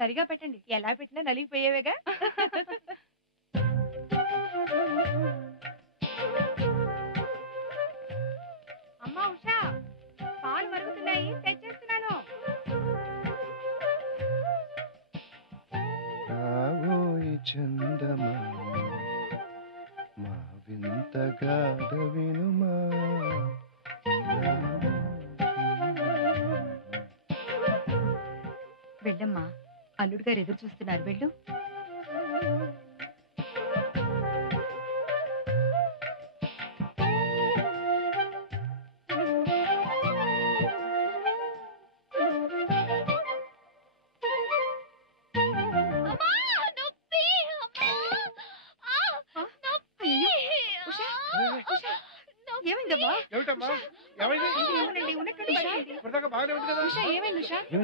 సరిగా పెట్టండి. ఎలా పెట్టినా నలిగిపోయేవేగా. అమ్మా ఉషా, పాలు మరుగుతున్నాయి, తెచ్చేస్తున్నాను. రావోయి చందమా మా వింత గాథ వినుమా. వెళ్ళమ్మా, అల్లుడు గారు ఎదురు చూస్తున్నారు. వెళ్ళు. ఏమైందమ్మా? ఏమిటమ్మా? ఏమైంది?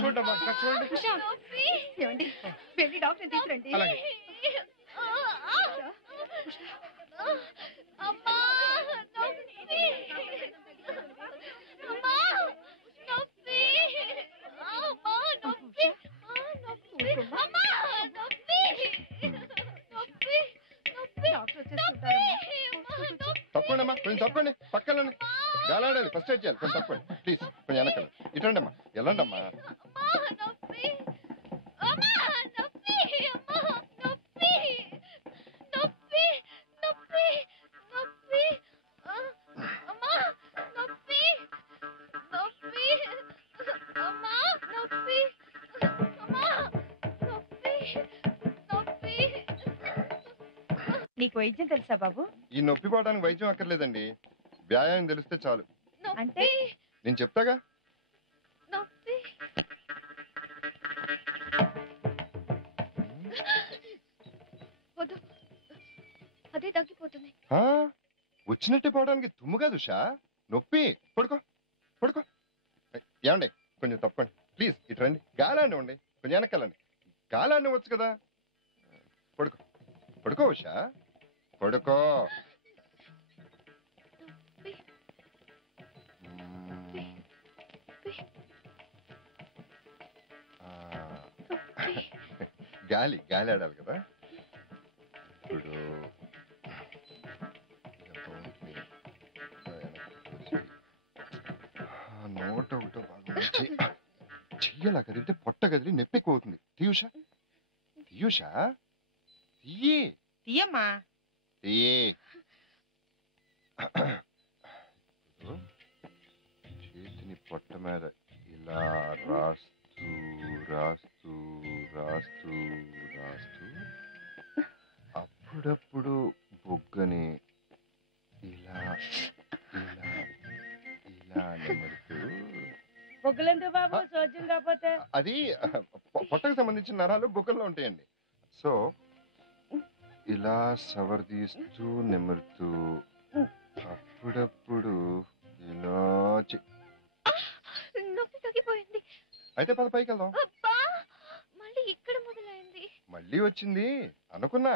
చూడమ్మా, చూడండి. ఏమండి, వెళ్ళి డాక్టర్ని తీసుకురండి. అలాగే. తప్పండి అమ్మా, కొంచెం తప్పండి, పక్కనండి. గాలాడాలి, ఫస్ట్ ఎయిడ్ చేయాలి. కొంచెం తప్పండి ప్లీజ్, కొంచెం వెనకండి. ఇటండి అమ్మా, వెళ్ళండి అమ్మా. నీకు వైద్యం తెలుసా బాబు? ఈ నొప్పి పోవడానికి వైద్యం అక్కర్లేదండి, వ్యాయామం తెలిస్తే చాలు. అంటే నేను చెప్తాగా. అదే తగ్గిపోతుంది. వచ్చినట్టే పోవడానికి తుమ్ము కాదు ఉషా, నొప్పి. పడుకో పడుకో. ఏమండి, కొంచెం తప్పండి ప్లీజ్. ఇటు రండి, గాలాండి ఉండి, కొంచెం వెనకాలండి. గాలాండి వచ్చు కదా. పడుకో పడుకో ఉషా, పడుకో. గాలి గాలి ఆడాలి కదా. ఇప్పుడు నోట ఒకటో బాగా చెయ్యాలా కదిలితే పొట్ట కదిలి నొప్పి ఎక్కువ అవుతుంది. తీయుషా తీయుషా, తీయే తీయమ్మా. తీయే. చేతిని పొట్ట మీద ఇలా రాస్తూ రాస్తూ రాస్తూ రాస్తూ అప్పుడప్పుడు బొగ్గని ఇలా ఇలా ఇలా నెమరుతూ. బొగ్గులెందుకు బాబు, సోద్యం కాకపోతే? అది పొట్టకు సంబంధించిన నరాలు బొగ్గల్లో ఉంటాయండి. సో ఇలా సవర్దీస్తూ నెమరుతూ అప్పుడప్పుడు ఇలా నొప్పి తగ్గిపోయింది. అయితే పద పైకి వెళ్దాం. మళ్ళీ ఇక్కడ మొదలైంది. మళ్ళీ వచ్చింది అనుకున్నా.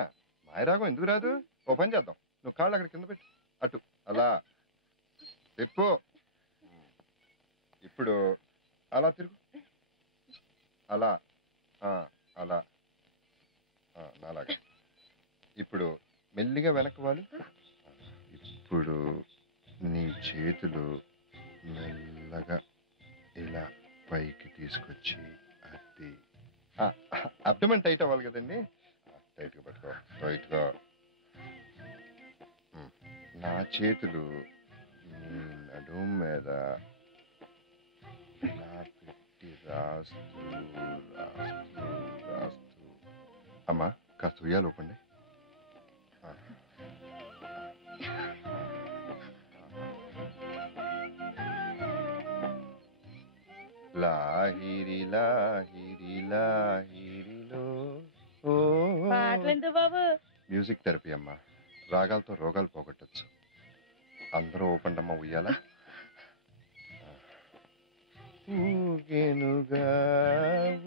మాయరాగం ఎందుకు రాదు? ఓ పని చేద్దాం, నువ్వు కాళ్ళు అక్కడ కింద పెట్టి అటు అలా తిప్పు. ఇప్పుడు అలా తిరుగు, అలా అలా అలాగా. ఇప్పుడు మెల్లిగా వెనక్కి వాళ్ళు. ఇప్పుడు నీ చేతులు మెల్లగా ఇలా పైకి తీసుకొచ్చి అది అబ్డమన్ టైట్ అవ్వాలి కదండి. టైట్గా పట్టుకో, టైట్గా. నా చేతులు నీ నడుము మీద ఇలా పెట్టి రాస్తూ రాస్తూ రాస్తూ. అమ్మా, కాస్త ఉయ్యాలు ఊపండి. లాహిరి లాహిరి లాహిరిలో. పాటలెందుకు బాబు? మ్యూజిక్ థెరపీ అమ్మా, రాగాలతో రోగాలు పోగొట్టచ్చు. అందరూ ఊపండి అమ్మా, ఉయ్యాల. ఊగేనుగా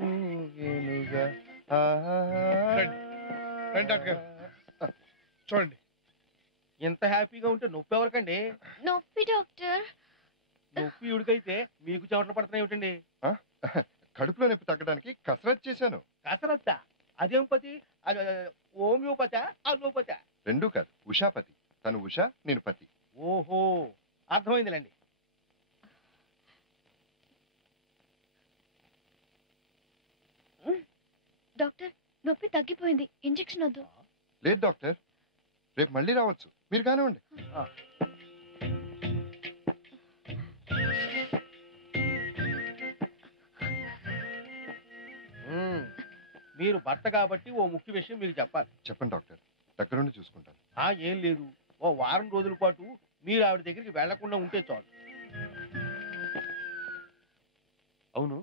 ఊగేనుగా. చూడండి, ఎంత హ్యాపీగా ఉంటే నొప్పి ఎవరికండి? నొప్పి డాక్టర్. నొప్పి ఉడికైతే మీకు చెమటలు పడుతున్నాయి ఏమిటండి? కడుపులో నొప్పి తగ్గడానికి కసరత్ చేశాను. కసరత్తా? అదేం పతి? హోమియోపత అలోపత? రెండూ కాదు, ఉషాపతి. తను ఉషా, నేను పతి. ఓహో, అర్థమైందిలేండి. డాక్టర్, నొప్పి తగ్గిపోయింది. ఇంజెక్షన్ వద్దు. లేదు డాక్టర్, రేపు మళ్ళీ రావచ్చు. మీరు కానివ్వండి. మీరు భర్త కాబట్టి ఓ ముఖ్య విషయం మీకు చెప్పాలి. చెప్పండి డాక్టర్, దగ్గరుండి చూసుకుంటాను. ఏం లేదు, ఓ వారం రోజుల పాటు మీరు ఆవిడ దగ్గరికి వెళ్లకుండా ఉంటే చాలు. అవును,